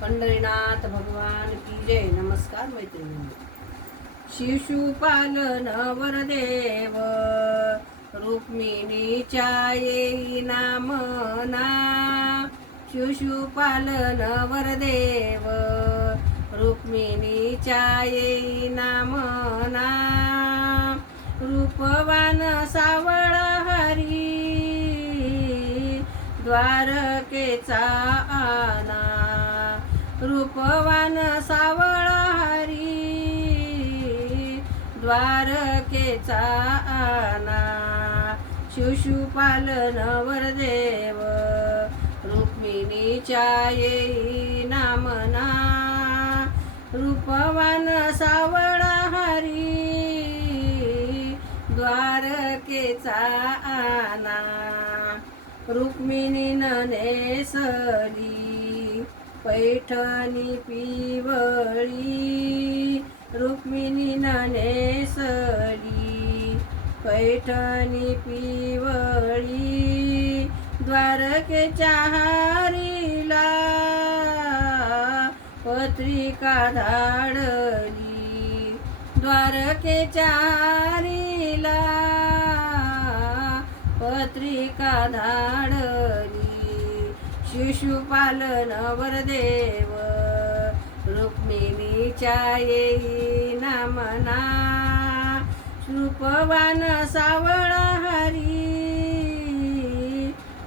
पंढरीनाथ भगवान की जय. नमस्कार मैत्रिणी. शिशुपाल नवरदेव रुक्मिणीच्या येई नामना. शिशुपाल नवरदेव रुक्मिणीच्या येई नामना. रूपवान सावळ हरी द्वारकेचा आना. रूपवान सावळ हरी द्वारकेचा आना. शिशुपाल नवरदेव रुक्मिणीच्या येई नामना. रूपवान सावळ हरी द्वारकेचा आना. रुक्मिणीनं नेसली पैठणी पिवळी. रुक्मिणीनं नेसली पैठणी पिवळी. द्वारकेच्या हारीला पत्रिका धाडली. द्वारकेच्या हारीला पत्रिका धाडली. शिशुपाल नवरदेव रुक्मिणीच्या येई नामना. रूपवान सावळ हरी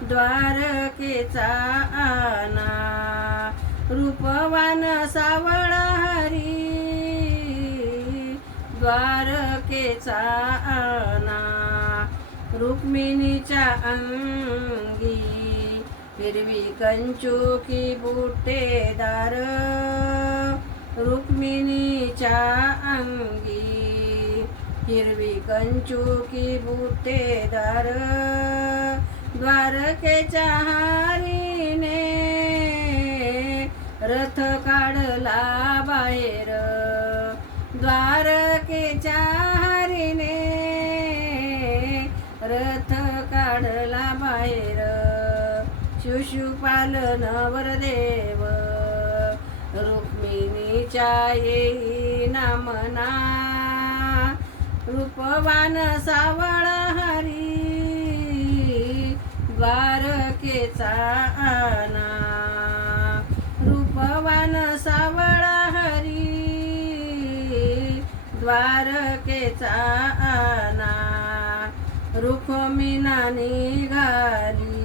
द्वारकेचा आना. रूपवान सावळ हरी द्वारकेचा आना. रुक्मिणीच्या अंगी हिरवी कंचुकी बुट्टेदार. रुक्मिणीच्या अंगी हिरवी कंचुकी बुट्टेदार. द्वारकेच्या हारीने रथ काढला बाहेर. द्वारकेच्या हारीने रथ काढला बाहेर. शिशुपाल नवरदेव रुक्मिणीच्या येई नामना. रूपवान सावळ हरी द्वारकेचा आना. रूपवान सावळ हरी द्वारकेचा आना. रुक्मिणी निघाली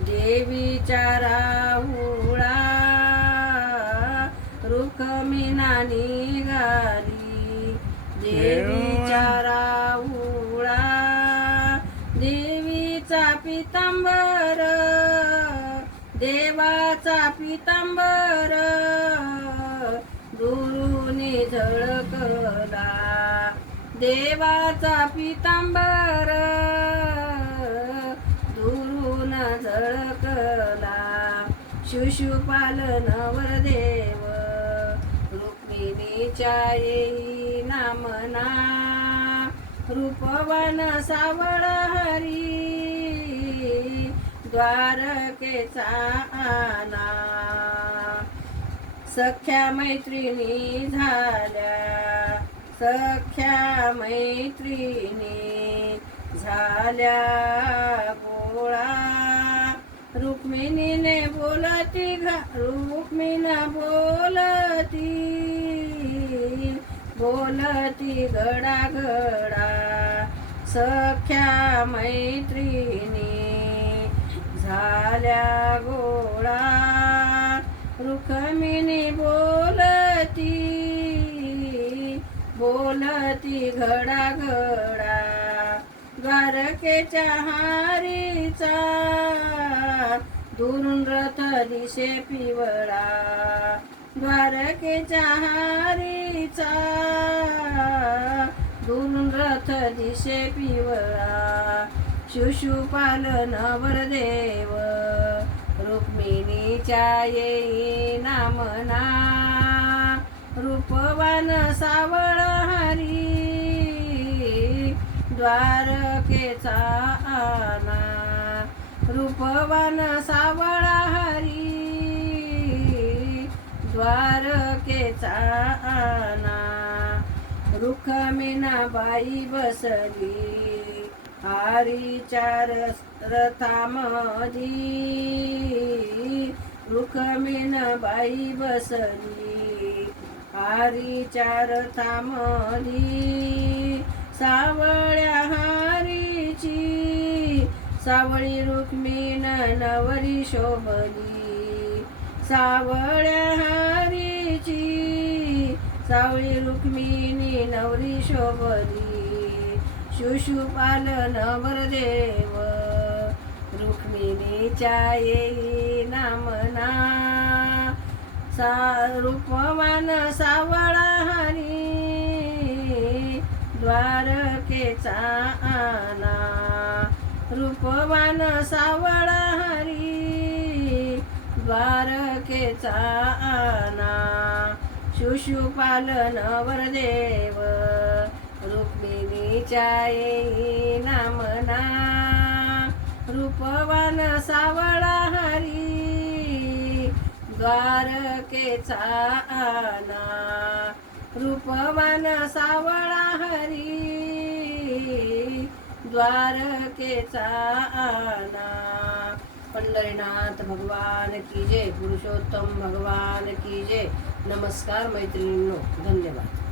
देवीच्या राहुळा. रुक्मिणी निघाली देवीच्या राहुळा. देवीचा पितांबर देवाचा पितांबर दुरुनी झळकला. देवाचा पितांबर दुरून झळकला. शिशुपाल नवरदेव रुक्मिणीच्या येई नामना. रूपवान सावळ हरी द्वारकेचा आना. सख्या मैत्रिणी झाल्या सख्या मैत्रिणी झाल्या गोळा. रुक्मिणीने बोलती रुक्मिणी बोलती गडागडा. सख्या मैत्रिणी झाल्या गोळा. रुक्मिणी बोलती घडाघडा. द्वारकेच्या हारीचा दुरून रथ दिसे पिवळा. द्वारकेच्या हारीचा दुरून रथ दिसे पिवळा. शिशुपाल नवरदेव रुक्मिणीच्या येई नामना. रूपवान सावळ हरी द्वारकेचा आना. रूपवान सावळा हरी आना रुक्मिणीबाई बसली हरीच्या रथामधी रुक्मिणीबाई बसली हरीच्या रथामधी सावळ्या हरीची सावळी रुक्मिण नवरी शोभली सावळ्या हरीची सावळी रुक्मिणी नवरी शोभली शिशुपाल नवरदेव रुक्मिणीच्या येई नामना रूपवान सावळा हरी द्वारकेचा आना रूपवान सावळा हरी द्वारकेचा आना शिशुपाल नवरदेव रुक्मिणीच्या येई नामना रूपवान सावळा हरी द्वारकेचा आना रूपवान सावळा हरी द्वारकेचा आना पंढरीनाथ भगवान की जय पुरुषोत्तम भगवान की जय नमस्कार मैत्रिणींनो धन्यवाद